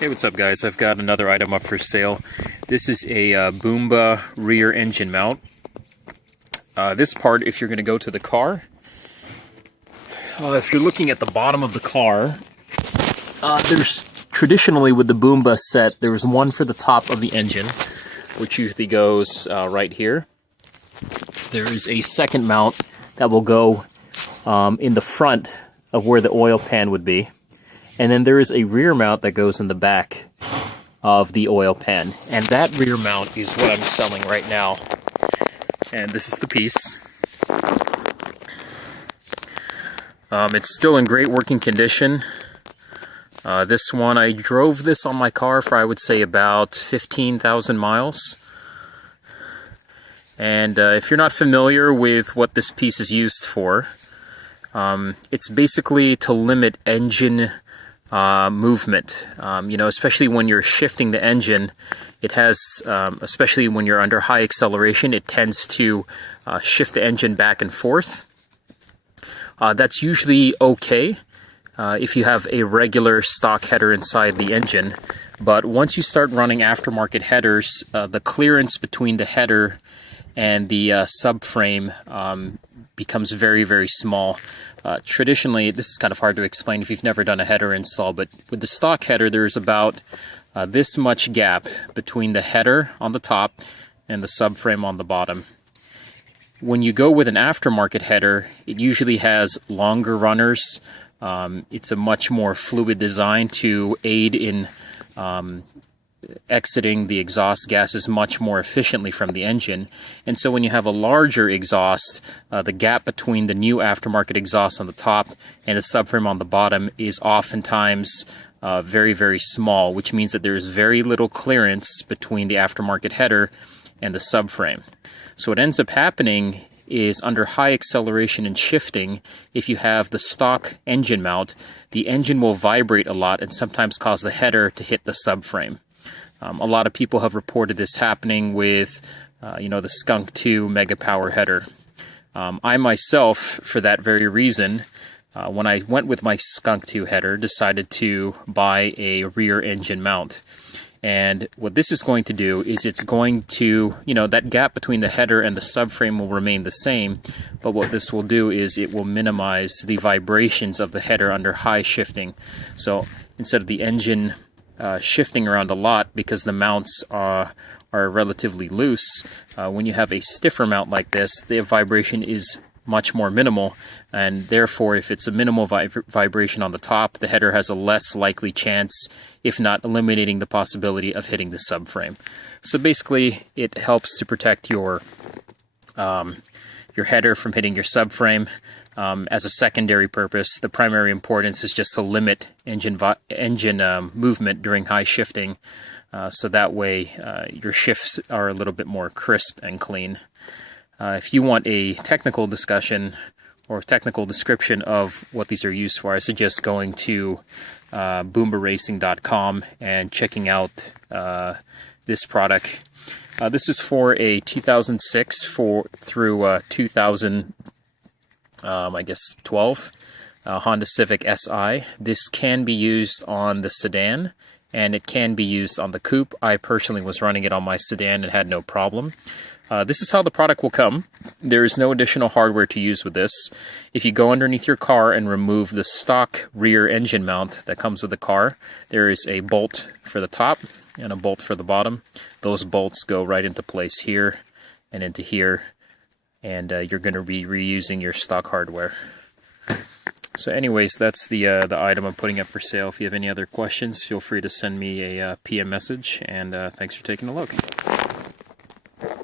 Hey, what's up guys? I've got another item up for sale. This is a Boomba rear engine mount. This part, if you're going to go to the car, if you're looking at the bottom of the car, there's traditionally with the Boomba set, there's one for the top of the engine, which usually goes right here. There is a second mount that will go in the front of where the oil pan would be. And then there is a rear mount that goes in the back of the oil pan. And that rear mount is what I'm selling right now. And this is the piece. It's still in great working condition. This one, I drove this on my car for, I would say, about 15,000 miles. And if you're not familiar with what this piece is used for, it's basically to limit engine movement. Especially when you're shifting the engine, it has, especially when you're under high acceleration, it tends to shift the engine back and forth. That's usually okay if you have a regular stock header inside the engine. But once you start running aftermarket headers, the clearance between the header and the subframe becomes very, very small. Traditionally, this is kind of hard to explain if you've never done a header install, but with the stock header, there's about this much gap between the header on the top and the subframe on the bottom. When you go with an aftermarket header, it usually has longer runners. It's a much more fluid design to aid in exiting the exhaust gases much more efficiently from the engine. And so when you have a larger exhaust, the gap between the new aftermarket exhaust on the top and the subframe on the bottom is oftentimes very, very small, which means that there's very little clearance between the aftermarket header and the subframe. So what ends up happening is under high acceleration and shifting, if you have the stock engine mount, the engine will vibrate a lot and sometimes cause the header to hit the subframe. A lot of people have reported this happening with, the Skunk 2 Mega Power header. I myself, for that very reason, when I went with my Skunk 2 header, decided to buy a rear engine mount. And what this is going to do is it's going to, that gap between the header and the subframe will remain the same, but what this will do is it will minimize the vibrations of the header under high shifting. So instead of the engine shifting around a lot because the mounts are relatively loose, when you have a stiffer mount like this, the vibration is much more minimal, and therefore if it's a minimal vibration on the top, the header has a less likely chance, if not eliminating the possibility, of hitting the subframe. So basically it helps to protect your header from hitting your subframe. As a secondary purpose, the primary importance is just to limit engine movement during high shifting, so that way your shifts are a little bit more crisp and clean. If you want a technical discussion or technical description of what these are used for, I suggest going to boombaracing.com and checking out this product. This is for a 2006 through 2012 Honda Civic Si. This can be used on the sedan and it can be used on the coupe. I personally was running it on my sedan and had no problem. This is how the product will come. There is no additional hardware to use with this. If you go underneath your car and remove the stock rear engine mount that comes with the car, there is a bolt for the top and a bolt for the bottom. Those bolts go right into place here and into here, and you're going to be reusing your stock hardware. So anyways, that's the item I'm putting up for sale. If you have any other questions, feel free to send me a PM message, and thanks for taking a look.